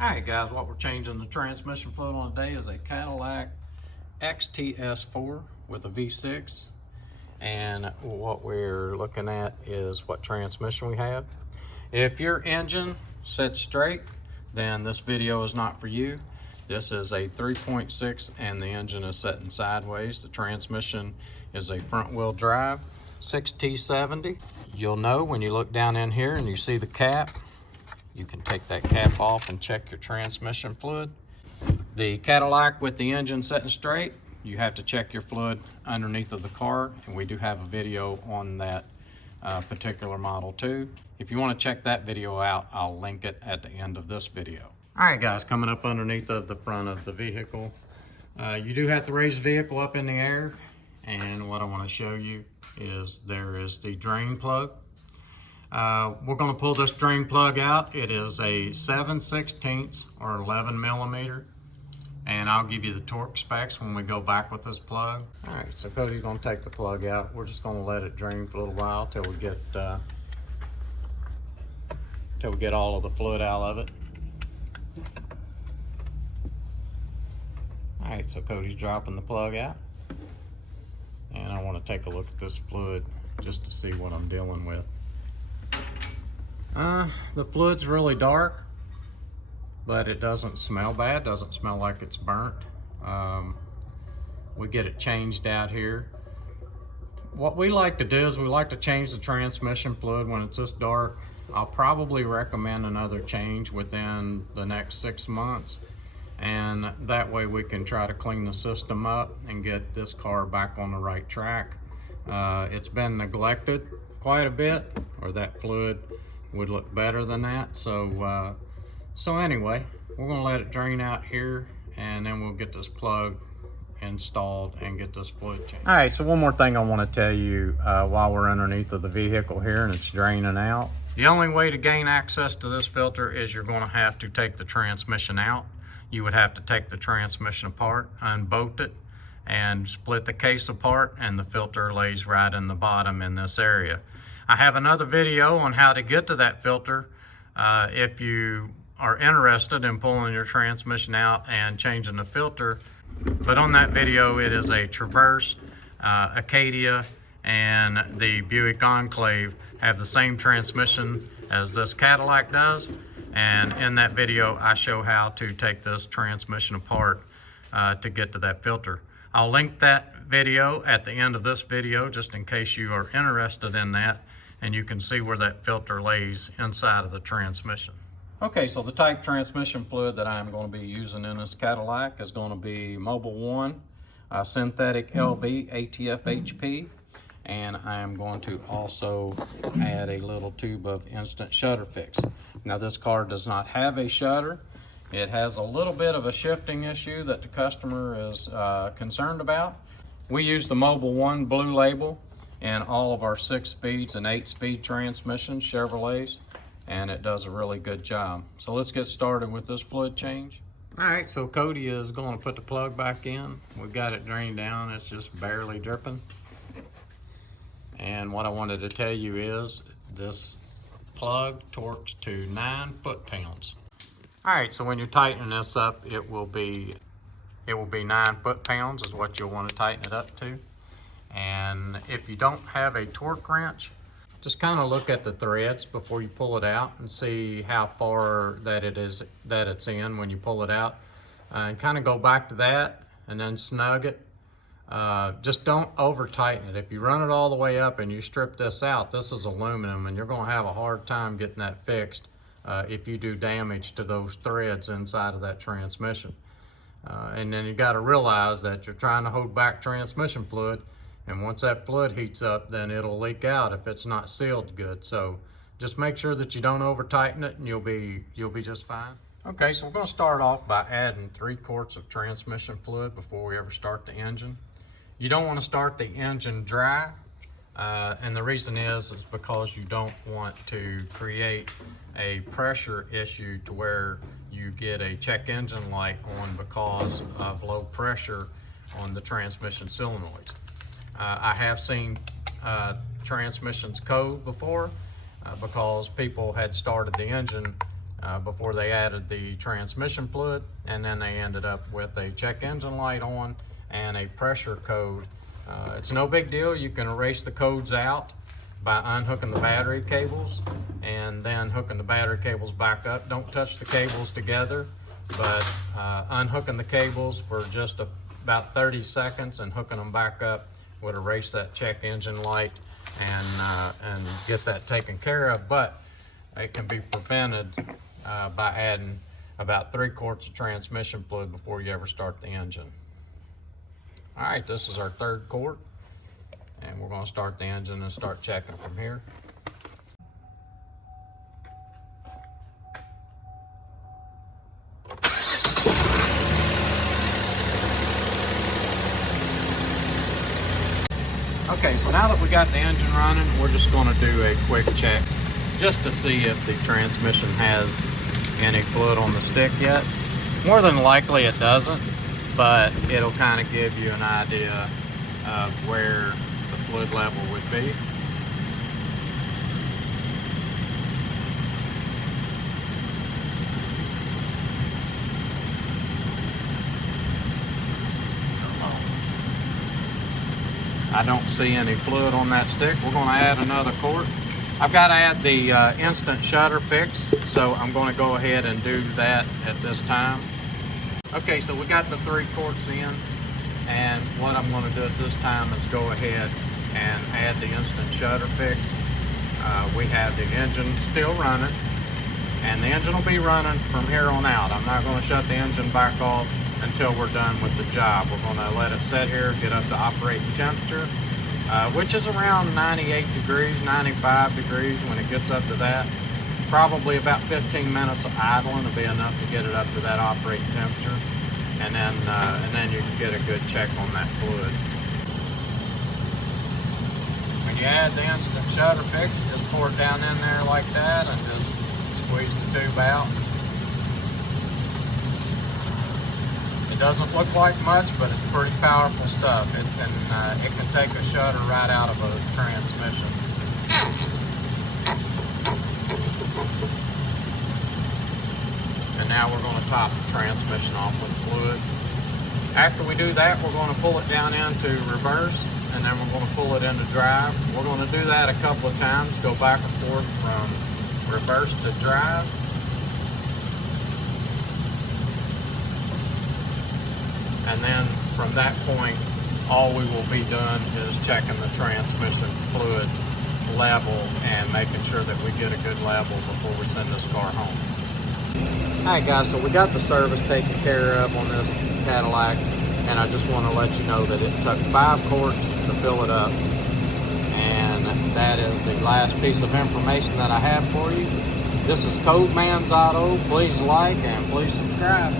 Alright guys, what we're changing the transmission fluid on today is a Cadillac XTS 4 with a V6. And what we're looking at is what transmission we have. If your engine sits straight, then this video is not for you. This is a 3.6 and the engine is sitting sideways. The transmission is a front wheel drive 6T70. You'll know when you look down in here and you see the cap. You can take that cap off and check your transmission fluid. The Cadillac with the engine sitting straight, you have to check your fluid underneath of the car, and we do have a video on that particular model too. If you want to check that video out, I'll link it at the end of this video. All right guys, coming up underneath of the front of the vehicle, you do have to raise the vehicle up in the air, and what I want to show you is there is the drain plug. We're going to pull this drain plug out. It is a 7/16 or 11 millimeter, and I'll give you the torque specs when we go back with this plug. All right, so Cody's going to take the plug out. We're just going to let it drain for a little while till we get all of the fluid out of it. All right, so Cody's dropping the plug out, and I want to take a look at this fluid just to see what I'm dealing with. The fluid's really dark, but it doesn't smell bad, doesn't smell like it's burnt. We get it changed out here. What we like to do is we like to change the transmission fluid when it's this dark. I'll probably recommend another change within the next 6 months, and that way we can try to clean the system up and get this car back on the right track. It's been neglected quite a bit, or that fluid would look better than that. So anyway, we're gonna let it drain out here, and then we'll get this plug installed and get this fluid changed. All right, so one more thing I want to tell you while we're underneath of the vehicle here and it's draining out. The only way to gain access to this filter is you're going to have to take the transmission out. You would have to take the transmission apart, unbolt it, and split the case apart, and the filter lays right in the bottom in this area. I have another video on how to get to that filter if you are interested in pulling your transmission out and changing the filter. But on that video, it is a Traverse, Acadia, and the Buick Enclave have the same transmission as this Cadillac does. And in that video, I show how to take this transmission apart to get to that filter. I'll link that video at the end of this video just in case you are interested in that, and you can see where that filter lays inside of the transmission. Okay, so the type transmission fluid that I'm going to be using in this Cadillac is going to be Mobil 1 synthetic LB ATF HP, and I am going to also add a little tube of instant shudder fix. Now this car does not have a shudder. It has a little bit of a shifting issue that the customer is concerned about. We use the Mobil 1 blue label in all of our 6 speeds and 8 speed transmissions, Chevrolets, and it does a really good job. So let's get started with this fluid change. All right, so Cody is going to put the plug back in. We've got it drained down, it's just barely dripping. And what I wanted to tell you is this plug torques to 9 foot-pounds. All right, so when you're tightening this up, it will be 9 foot-pounds is what you'll want to tighten it up to. And if you don't have a torque wrench, just kind of look at the threads before you pull it out and see how far that it's in when you pull it out, and kind of go back to that and then snug it. Just don't over tighten it. If you run it all the way up and you strip this out, this is aluminum, and you're going to have a hard time getting that fixed if you do damage to those threads inside of that transmission. And then you got to realize that you're trying to hold back transmission fluid, and once that fluid heats up, then it'll leak out if it's not sealed good. So just make sure that you don't over tighten it, and you'll be just fine. Okay, so we're going to start off by adding 3 quarts of transmission fluid before we ever start the engine. You don't want to start the engine dry, and the reason is because you don't want to create a pressure issue to where you get a check engine light on because of low pressure on the transmission solenoids. I have seen transmissions code before because people had started the engine before they added the transmission fluid, and then they ended up with a check engine light on and a pressure code. It's no big deal. You can erase the codes out by unhooking the battery cables and then hooking the battery cables back up. Don't touch the cables together, but unhooking the cables for just about 30 seconds and hooking them back up would erase that check engine light and get that taken care of. But it can be prevented by adding about 3 quarts of transmission fluid before you ever start the engine. All right, this is our 3rd quart, and we're going to start the engine and start checking from here. Okay, so now that we got the engine running, we're just going to do a quick check just to see if the transmission has any fluid on the stick yet. More than likely it doesn't, but it'll kind of give you an idea of where the fluid level would be. I don't see any fluid on that stick. We're going to add another quart. I've got to add the instant shudder fix, so I'm going to go ahead and do that at this time. Okay, so we got the 3 quarts in, and what I'm going to do at this time is go ahead and add the instant shudder fix. We have the engine still running, and the engine will be running from here on out. I'm not going to shut the engine back off until we're done with the job. We're going to let it sit here, get up to operating temperature, which is around 98 degrees, 95 degrees when it gets up to that. Probably about 15 minutes of idling will be enough to get it up to that operating temperature, and then you can get a good check on that fluid. When you add the instant shudder fix, just pour it down in there like that and just squeeze the tube out. It doesn't look like much, but it's pretty powerful stuff. It can take a shudder right out of a transmission. And now we're going to top the transmission off with fluid. After we do that, we're going to pull it down into reverse, and then we're going to pull it into drive. We're going to do that a couple of times, go back and forth from reverse to drive. And then from that point, all we will be doing is checking the transmission fluid level and making sure that we get a good level before we send this car home. Alright guys, so we got the service taken care of on this Cadillac, and I just want to let you know that it took 5 quarts to fill it up. And that is the last piece of information that I have for you. This is Codeman's Auto. Please like and please subscribe.